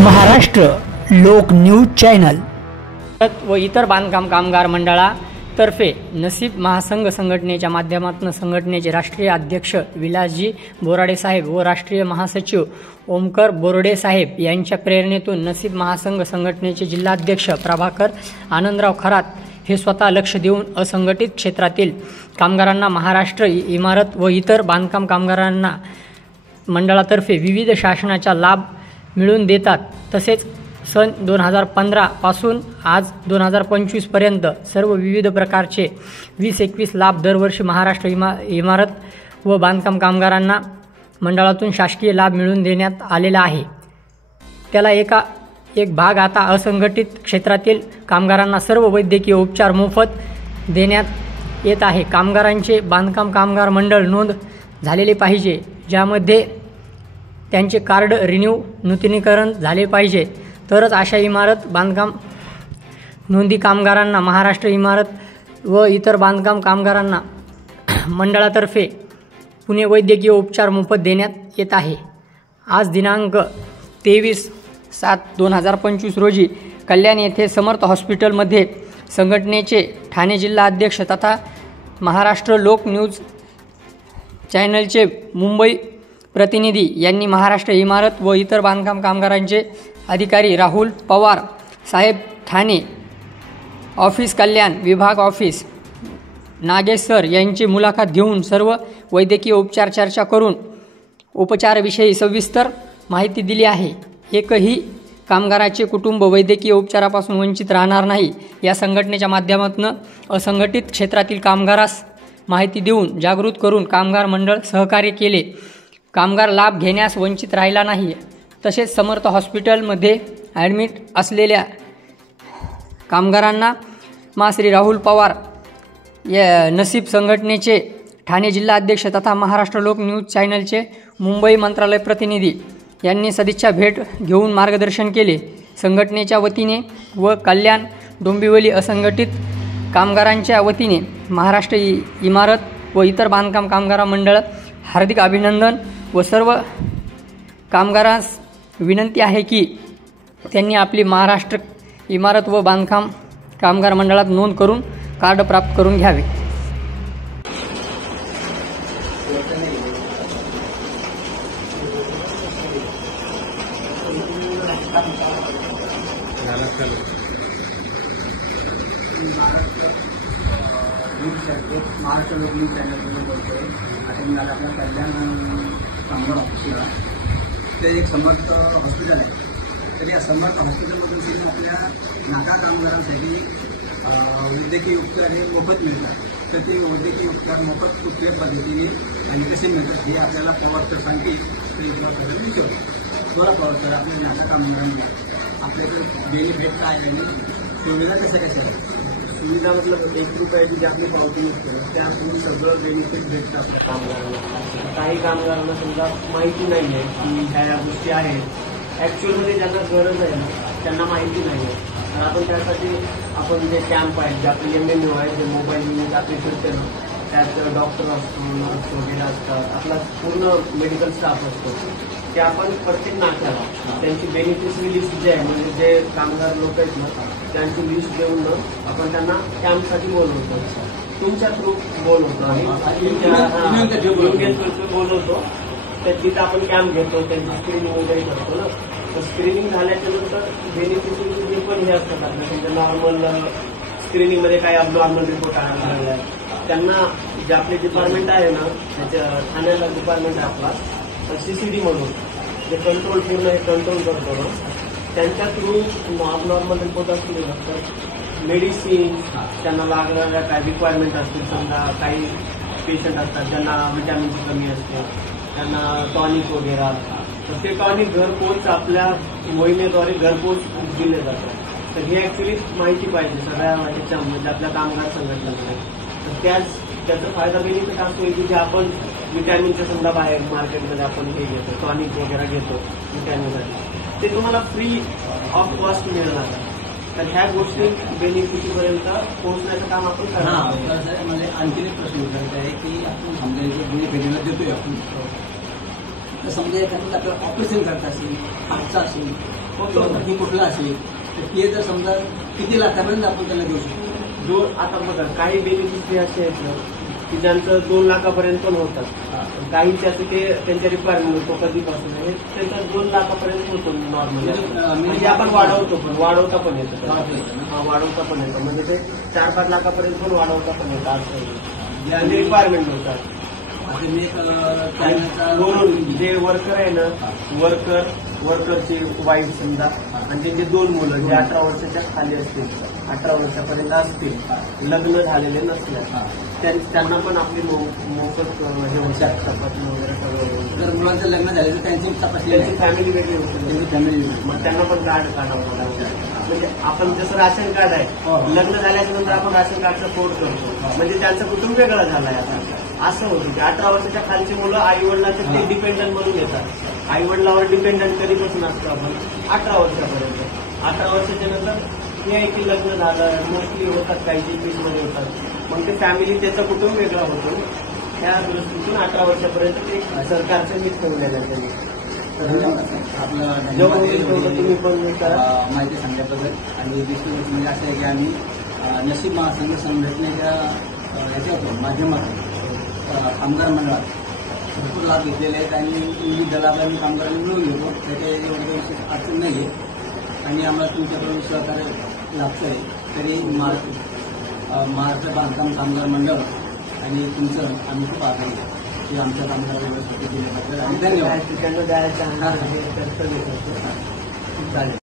महाराष्ट्र लोक news channel व इतर बांधकाम कामगार मंडळातर्फे नसीब महासंघ संघटनेच्या माध्यमातून संघटनेचे राष्ट्रीय अध्यक्ष विलासजी बोराडे साहेब व राष्ट्रीय महासचिव ओमकर बोराडे साहेब यांच्या प्रेरणेतून नसीब महासंघ संघटनेचे जिल्हाध्यक्ष प्रभाकर आनंदराव खरात हे स्वतः लक्ष देऊन असंघटित क्षेत्रातील कामगारांना महाराष्ट्र इमारत व इतर बांधकाम कामगारांना मंडळातर्फे विविध शासनाचा लाभ मिळवून देतात। तसेच सन 2015 पासून आज 2025 पर्यंत सर्व विविध प्रकारचे 20-21 लाभ दरवर्षी महाराष्ट्र इमारत व बांधकाम कामगारांना मंडळातून शासकीय लाभ मिळवून देण्यात आलेला आहे। त्याला एक भाग आता असंघटित क्षेत्रातील कामगारांना सर्व वैद्यकीय उपचार मोफत देण्यात येत आहे। कामगारांचे बांधकाम कामगार मंडळ नोंद झालेले पाहिजे, ज्यामध्ये त्यांचे कार्ड नूतनीकरण झाले पाहिजे, तरच अशा इमारत बांधकाम नोंदी कामगारांना महाराष्ट्र इमारत व इतर बांधकाम कामगारांना मंडळातर्फे पुणे वैद्यकीय उपचार मोफत देण्यात येत आहे। आज दिनांक 23/7/2025 रोजी कल्याण येथे समर्थ हॉस्पिटलमध्ये संघटनेचे ठाणे जिल्हा अध्यक्ष तथा महाराष्ट्र लोक न्यूज चॅनलचे मुंबई प्रतिनिधी यांनी महाराष्ट्र इमारत व इतर बांधकाम कामगारांचे अधिकारी राहुल पवार साहेब ठाणे ऑफिस कल्याण विभाग ऑफिस नागेश सर यांची मुलाखत घेऊन सर्व वैद्यकीय उपचार चर्चा करून उपचाराविषयी सविस्तर माहिती दिली आहे। एकही कामगाराचे कुटुंब वैद्यकीय उपचारापासून वंचित राहणार नाही। या संघटनेच्या माध्यमातून असंघटित क्षेत्रातील कामगारास माहिती देऊन जागृत करून कामगार मंडळ सहकार्य केले। कामगार लाभ घेण्यास वंचित राहिला नाही। तसेच समर्थ हॉस्पिटलमध्ये ॲडमिट असलेल्या कामगारांना श्री राहुल पवार या नसीब संघटनेचे ठाणे जिल्हा अध्यक्ष तथा महाराष्ट्र लोक न्यूज चॅनलचे मुंबई मंत्रालय प्रतिनिधी यांनी सदिच्छा भेट घेऊन मार्गदर्शन केले। संघटनेच्या वतीने व कल्याण डोंबिवली असंघटित कामगारांच्या वतीने महाराष्ट्र इमारत व इतर बांधकाम कामगार मंडळ हार्दिक अभिनंदन व सर्व कामगारांस विनंती आहे की त्यांनी आपली महाराष्ट्र इमारत व बांधकाम कामगार मंडळात नोंद करून कार्ड प्राप्त करून घ्यावे। महाराष्ट्र लोक न्यूज चॅनलमधून बोलतो आहे। आपण आपल्या कल्याण कामगार ऑफिसला ते एक समर्थ हॉस्पिटल आहे। तर या समर्थ हॉस्पिटलमधून सुद्धा आपल्या नाका कामगारांसाठी वैद्यकीय उपचार हे मोफत मिळतात। तर ते वैद्यकीय उपचार मोफत कुठल्या पद्धतीने आणि कसे मिळतात हे आपल्याला पवार सांगतील। तर विचार थोडा पवार आपल्या नाका कामगारांना आपल्याकडे बेनिफिट काय आणि सुविधा कशा आहेत? सुविधा मतलब 1 रुपयाची जी आपली पावती नसते त्यातून सगळं बेनिफिट भेटतं आपल्या कामगारांना। काही कामगारांना समजा माहिती नाही आहे की ह्या गोष्टी आहेत, ॲक्च्युअलमध्ये ज्यांना गरज आहे ना त्यांना माहिती नाही आहे। तर आपण त्यासाठी आपण जे कॅम्प आहेत, जे आपले MNO आहे, जे मोबाईल युनिट आपले फिरते ना, त्यात डॉक्टर असतो, नर्स वगैरे असतात, आपला पूर्ण मेडिकल स्टाफ असतो, ते आपण प्रत्येक नात्याला त्यांची बेनिफिशरी लिस्ट जे आहे म्हणजे जे कामगार लोक आहेत ना त्यांची लिस्ट देऊन आपण त्यांना कॅम्पसाठी बोलवतो। तुमच्या थ्रू बोलवतो बोलवतो तर तिथं आपण कॅम्प घेतो, त्यांची स्क्रीनिंग वगैरे करतो ना। तर स्क्रीनिंग झाल्याच्या नंतर बेनिफिशरी जे पण हे असतात आपल्या त्यांच्या नॉर्मल स्क्रीनिंगमध्ये काही अबनॉर्मल रिपोर्ट आणायला लागला आहे त्यांना जे आपले डिपार्टमेंट आहे ना त्याच्या ठाण्याला डिपार्टमेंट आहे आपला CCD म्हणून जे कंट्रोल पूर्ण हे कंट्रोल करतो ना, त्यांच्या थ्रू नॉर्मल रिपोर्ट असले तर मेडिसिन त्यांना लागणाऱ्या काय रिक्वायरमेंट असतील, समजा काही पेशंट असतात ज्यांना विटॅमिनची कमी असते, त्यांना टॉनिक वगैरे, तर ते टॉनिक घरपोच आपल्या मोहिमेद्वारे घरपोच दिले जातात। तर ही ॲक्च्युली माहिती पाहिजे सगळ्या ह्याच्यामध्ये आपल्या कामगार संघटनेमध्ये। तर त्याचा फायदा बेनिफिट असतो की जे आपण विटॅमिनच्या समजा बाहेर मार्केटमध्ये आपण हे घेतो, टॉनिक वगैरे घेतो विटॅमिनसाठी, ते तुम्हाला फ्री ऑफ कॉस्ट मिळणार आहे। तर ह्या गोष्टी बेनिफिटपर्यंत पोहोचण्याचं काम आपण करणार। म्हणजे आणखी एक प्रश्न विचारायचा आहे की आपण समजा बेनिफिट देतोय आपण, तर समजा एखाद्याला आपल्याला ऑपरेशन करता असेल, हातचा असेल, ही कुठला असेल तर ते जर समजा किती लाखापर्यंत आपण त्याला देऊ शकतो. आता बघा काही बेनिफिशरी असे आहेत ना की ज्यांचं 2 लाखापर्यंत पण होतात, काहींचे असं ते त्यांच्या रिक्वायरमेंट होतो कधीपासून हे त्यांचं 2 लाखापर्यंत होतो नॉर्मली. म्हणजे आपण वाढवतो पण वाढवता पण येतं. वाढवता पण येतं म्हणजे ते 4-5 लाखापर्यंत पण वाढवता पण येतं असं रिक्वायरमेंट होतात. म्हणून जे वर्कर आहे ना वर्करची वाईफ समजा आणि त्यांचे 2 मुलं जे 18 वर्षाच्या खाली असतील 18 वर्षापर्यंत असतील लग्न झालेले नसल्या त्यांना पण आपली मोफत हे होतात तपासणी वगैरे सगळं. जर मुलांचं लग्न झालं तर त्यांची तपासणी त्यांची फॅमिली वेगळी होती त्यांची फॅमिली मग त्यांना पण कार्ड काढावं लागतं. म्हणजे आपण जसं राशन कार्ड आहे लग्न झाल्याच्या नंतर आपण राशन कार्डचा कोड करतो म्हणजे त्यांचं कुटुंब वेगळं झालंय आता असं होतं की 18 वर्षाच्या खालची मुलं आई वडिलांचे ते डिपेंडंट म्हणून येतात. आई वडिलांवर डिपेंडंट कधीपासून असतो आपण 18 वर्षापर्यंत. 18 वर्षाच्या नंतर हे आहे की लग्न झालं मोस्टली होतात काही मध्ये होतात मग ते फॅमिली त्याचं कुटुंब वेगळा होतो. त्या दृष्टीतून 18 वर्षापर्यंत ते सरकारचं नीट ठेवलेलं आहे त्यांनी. आपलं तुम्ही पण माहिती सांगण्याबद्दल आणि दुसरी गोष्ट म्हणजे असं आहे की आम्ही नशीब महासंघ संघटनेच्या याच्या माध्यमातून कामगार मंडळात भरपूर लाभ घेतलेले आहेत आणि विविध लाभ आम्ही कामगारांनी मिळवून घेतो. त्याच्या एवढं विशेष अडचण नाही आहे आणि आम्हाला तुमच्याकडून सहकार्य लागतं आहे. तरी महाराष्ट्र बांधकाम कामगार मंडळ आणि तुमचं आम्ही खूप आभारी आहे की आमच्या कामगारांना व्यवस्थित दिल्याबद्दल आणि धन्यवाद. त्यांना द्यायचं चालेल.